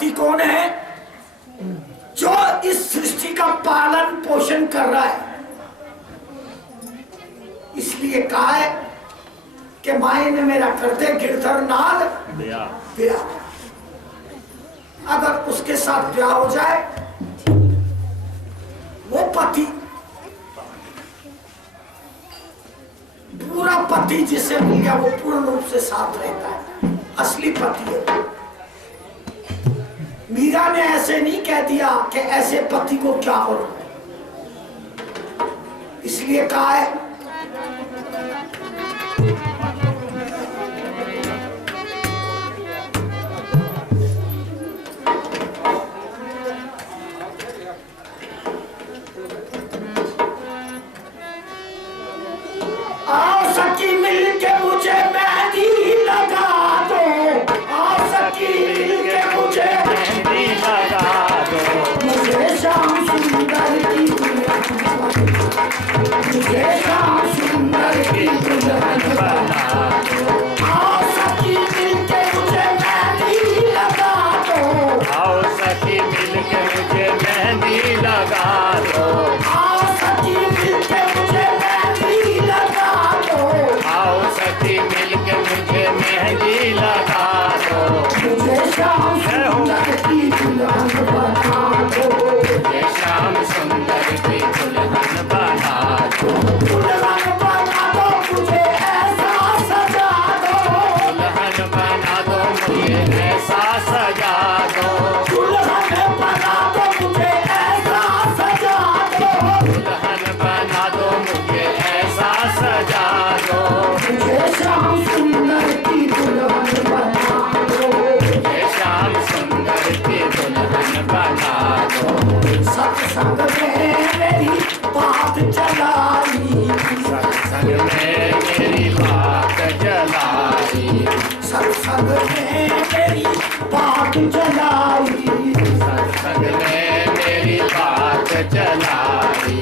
पति कौन है? जो इस सृष्टि का पालन पोषण कर रहा है। इसलिए कहा है कि माए ने मेरा करते गिरधर नाल ब्याह। अगर उसके साथ ब्याह हो जाए, वो पति, पूरा पति जिसे मिल गया वो पूर्ण रूप से साथ रहता है, असली पति है। मीरा ने ऐसे नहीं कह दिया कि ऐसे पति को क्या हो, इसलिए कहा है आओ सखी मिलके मुझे मेहंदी लगा दो, आओ सखी मिलके मुझे मेहंदी लगा दो, मुझे श्याम सुंदर की मुझे श्याम सुंदर की दुल्हन बना दो। आओ सखी मिलके मुझे मेहंदी लगा दो, आओ सखी मिलके मुझे मेहंदी लगा दो, आओ सखी मिलके मुझे मेहंदी लगा दो, आओ सखी मिलके मुझे मेहंदी लगा दो, मुझे श्याम सुंदर की दुल्हन बना दो, मुझे श्याम सुंदर की दुल्हन बना दो, दुल्हन बना दो मुझे ऐसा सजा दो, दुल्हन बना दो मुझे ऐसा सजा दो, दुल्हन बना दो मुझे ऐसा सजा दो, दुल्हन बना दो मुझे ऐसा सजा दो, मुझे श्याम सुंदर की दुल्हन बना दो, मुझे श्याम सुंदर की दुल्हन बना दो। सत्संग में मेरी बात चलाई, सत्संग में मेरी बात जलाई, सत्संग में मेरी बात चलाई, सत्संग में मेरी बात चलाई,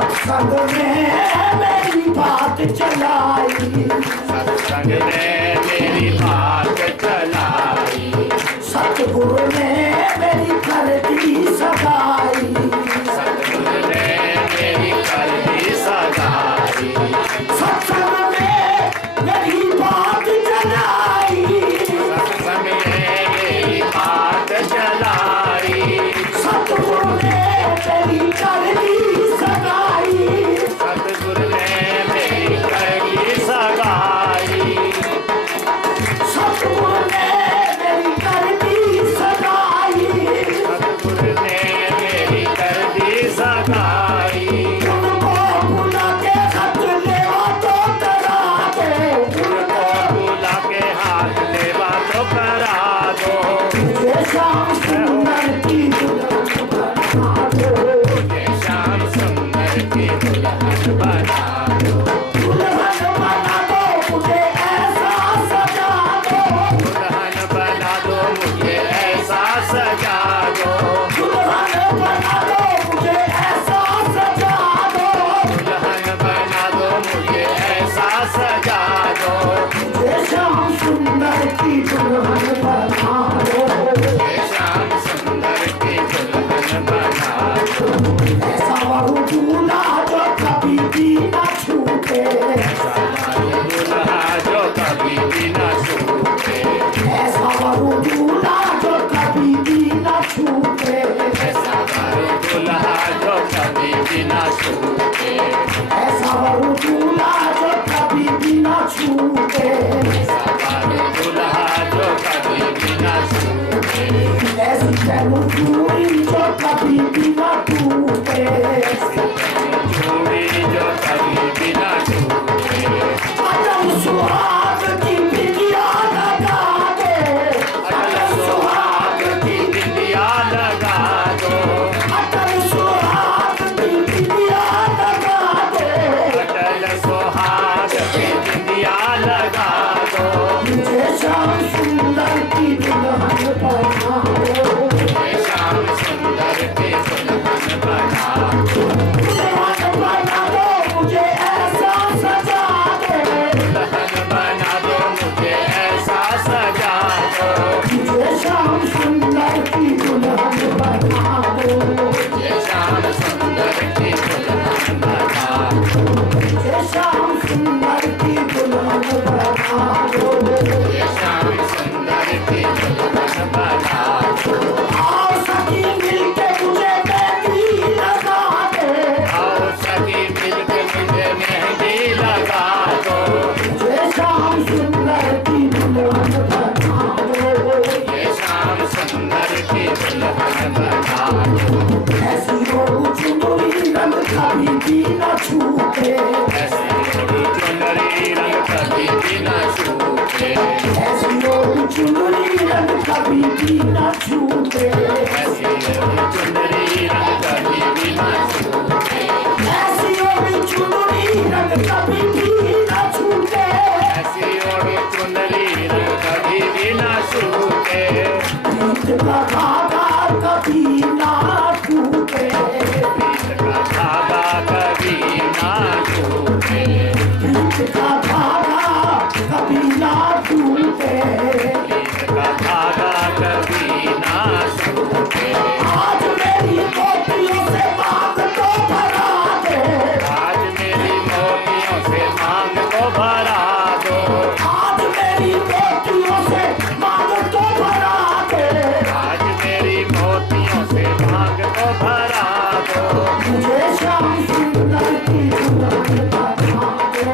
सत्संग में मेरी बात चलाई, सत्संग में मेरी बात चलाई, सतगुरु ने मेरी कर दी सगाई, सतगुरु ने मेरी कर दी सगाई, सत्संग में मेरी बात चलाई, सत्संग में मेरी बात चलाई, सतगुरु ने मेरी कर दी सगाई, सतगुरु ने मेरी कर दी सगाई, सतगुरु ने मेरी कर दी सगाई, सतगुरु ने मेरी कर दी सगाई, उनको बुला के हाथ लेवा तो करा दो, उनको बुला के हाथ लेवा तो करा दो, मुझे श्याम सुंदर की दुल्हन बना दो, मुझे श्याम सुंदर की दुल्हन बना दो, दुल्हन बना दो मुझे ऐसा सजा दो, दुल्हन बना दो मुझे ऐसा सजा दो, दुल्हन बना दो मुझे ऐसा सजा दो, दुल्हन बना दो मुझे ऐसा सजा दो, मुझे श्याम सुंदर की दुल्हन बना दो, मुझे श्याम सुंदर की दुल्हन बना दो, ऐसा वरु दूल्हा जो कभी भी न छूटे, दुल्हा जो कभी भी न छूटे, ऐसा वरु दूल्हा जो कभी भी न छूटे, ऐसा करो दुल्हा जो कभी भी न छूटे, ऐसा वरु दूल्हा जो कभी भी न छूटे, ऐसा करो दुल्हा जो कभी भी न छूटे, ऐसी जन्म दूरी जो कभी भी न टूटे, चूड़ी जो कभी भी न छूटे, अटल सुहाग की बिटिया लगा दो, अटल सुहाग की बिंदिया लगा दो, अटल सुहाग की बिटिया लगा दो, अटल सुहाग की बिंदिया लगा दो, मुझे श्याम सुंदर की दुल्हन बना दो, मुझे श्याम सुंदर की दुल्हन बना दो, दुल्हन बना दो मुझे ऐसा सजा दो, दुल्हन बना दो मुझे ऐसा सजा दो, मुझे श्याम सुंदर का धागा कभी ना टूटे, प्रीत का धागा कभी ना टूटे, प्रीत का धागा कभी ना टूटे। प्रीत का धागा कभी ना टूटे। आज मेरी मोतियों से मांग तो भरा दो, आज मेरी मोतियों से मांग को भरा दो, आज मेरी मोतियों से मांग तो भरा दो। आज मेरी मोतियों से मांग को भरा दो। मुझे श्याम सुंदर की दुल्हन बना दो,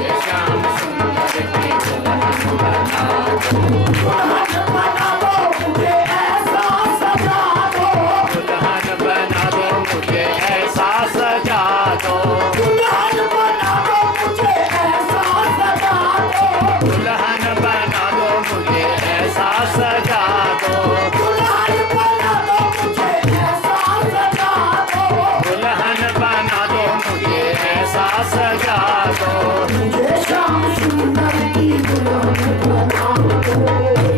ये श्याम सुंदर की दुल्हन बना दो। दुल्हन बना दो मुझे ऐसा सजा दो, दुल्हन बना दो मुझे ऐसा सजा दो, दुल्हन बना दो मुझे ऐसा सजा दो, दुल्हन बना दो मुझे ऐसा सजा दो, दुल्हन बना दो मुझे ऐसा सजा दो। दुल्हन बना दो मुझे ऐसा सजा दो। मुझे श्याम सुंदर की दुल्हन बना दो,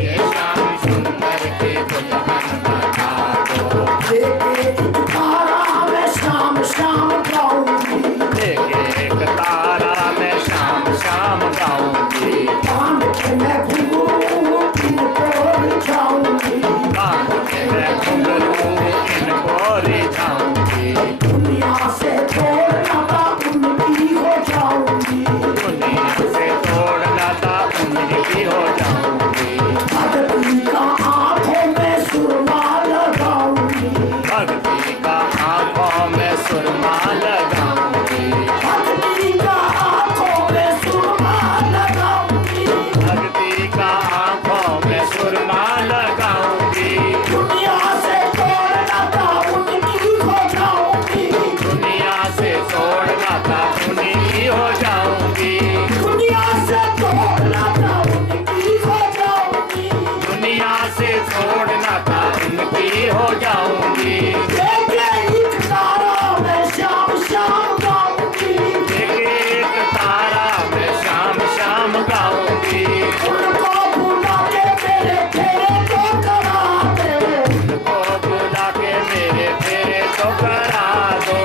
ये श्याम सुंदर की दुल्हन बना दो। लेके एक तारा मैं शाम शाम गाऊंगी, लेके एक तारा मैं शाम शाम गाऊंगी, कान के मैं घुंघरू इनको रिझाऊंगी, कान के मैं घुंघरू इनको रिझाऊंगी, दुनिया से छोड़ना था उनकी हो जाऊंगी, दुनिया से तोड़ना था उनकी हो जाऊंगी, भक्ति का आंखों में सुरमा लगाऊंगी, भक्ति का आंखों में सुरमा लगाऊंगी, भक्ति का आंखों में सुरमा लगाऊंगी, भक्ति का आंखों में सुरमा लगाऊंगी, दुनिया से छोड़ना था उनकी हो जाऊंगी, दुनिया से तोड़ना था उनकी हो जाऊंगी, दुनिया से छोड़ना था उनकी हो जाऊंगी, दुनिया से छोड़ना था उनकी हो जाऊंगी। लेके एक तारा मैं शाम शाम गाऊंगी, एक तारा मैं शाम शाम गाऊंगी, उनको बुला के मेरे फेरे तो करा दे, उनको बुला के मेरे फेरे तो करा दो,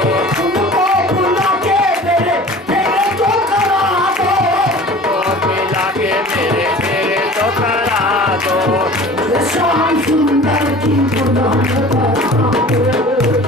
उनको बुला के मेरे फेरे तो करा दो। उनको बुला के मेरे फेरे तो करा दो। ये श्याम सुंदर की दुल्हन बना दो,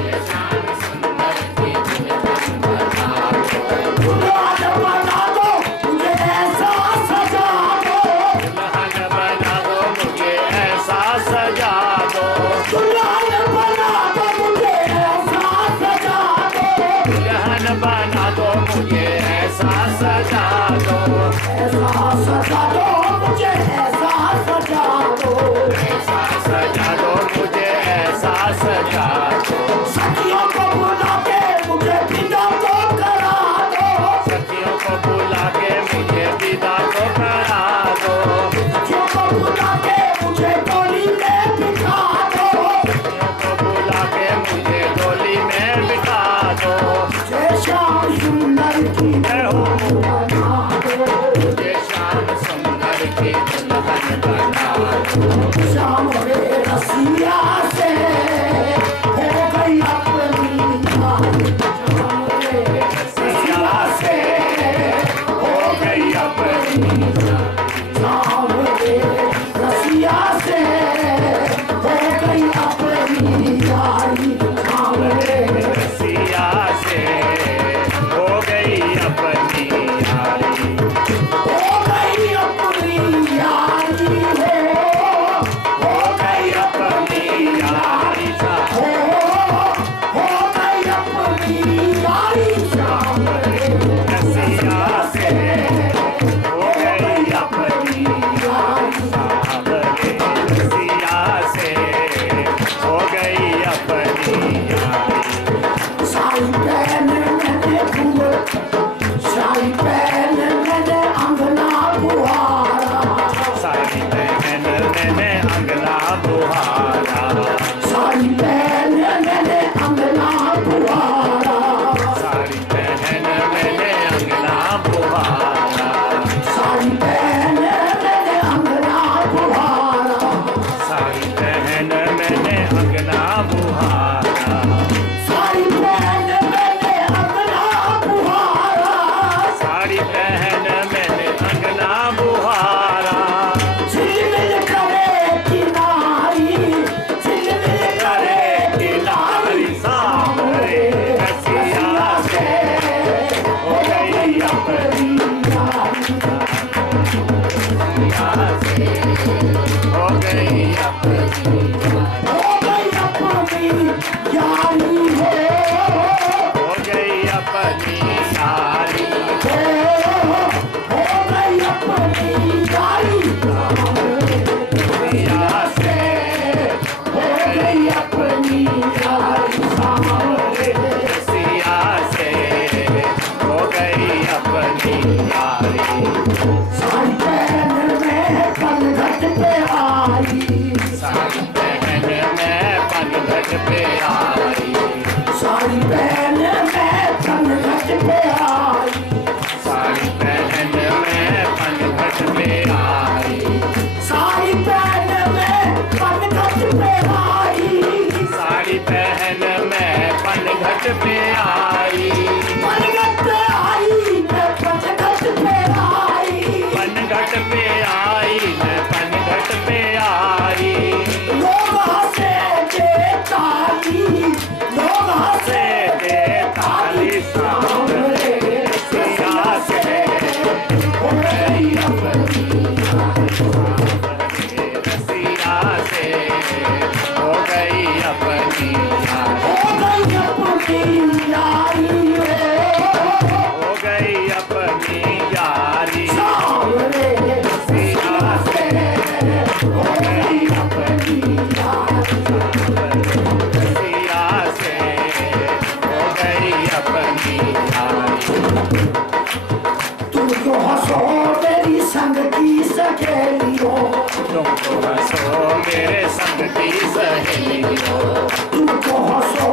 ये श्याम सुंदर की दुल्हन बना दो, दुल्हन बना दो मुझे ऐसा सजा दो, दुल्हन बना दो मुझे ऐसा सजा दो, दुल्हन बना दो मुझे ऐसा सजा दो, दुल्हन बना दो मुझे ऐसा सजा दो, ऐसा सजा दो मुझे ऐसा सजा दो, ऐसा सजा दो मुझे ऐसा सजा दो। सखियों को बुला के मुझे विदा तो करा दो, सखियों को बुला के मुझे विदा तो करा दो, सखियों को बुला के मुझे डोली में बिठा दो, सखियों को बुला के मुझे डोली में बिठा दो। मुझे श्याम सुंदर की दुल्हन बना दो, मुझे श्याम सुंदर की दुल्हन बना दो। श्याम रे रसिया से हो गई अपनी यारी, श्याम रे रसिया से हो गई अपनी श्याम रे रसिया से हो गई अपनी यारी, श्याम रे रसिया से हो गई अपनी यारी, हो गई अपनी यारी हो गई अपनी हो गई अपनी हो गई अपनी यारी हो गई अपनी यारी हो गई अपनी यारी सिया से हो गई अपनी यारी सामने सिया से हो गई अपनी यारी सारी बहन में पनघट पे आई सारी बहन में पनघट पे आई सारी बहन में पनघट पे आई सारी बहन में पनघट पे आई सारी बहन में पनघट पे आई सारी बहन में पनघट पे आई पनघट पे आई मैं पनघट पे आई पनघट पे आई मैं पनघट पे आई लोग हंसे दे ताली लोग हंसे दे ताली सामने सिया से हो गई अपनी सिया से हो गई अपनी हो गई अपनी यारी हो गई अपनी यारी सामने सिया से हो गई अपनी यारी सिया से हो गई अपनी यारी तुमको हंसो मेरी संग की सहेली हो तुमको हंसो मेरे संग की सहेली हो तुमको हंसो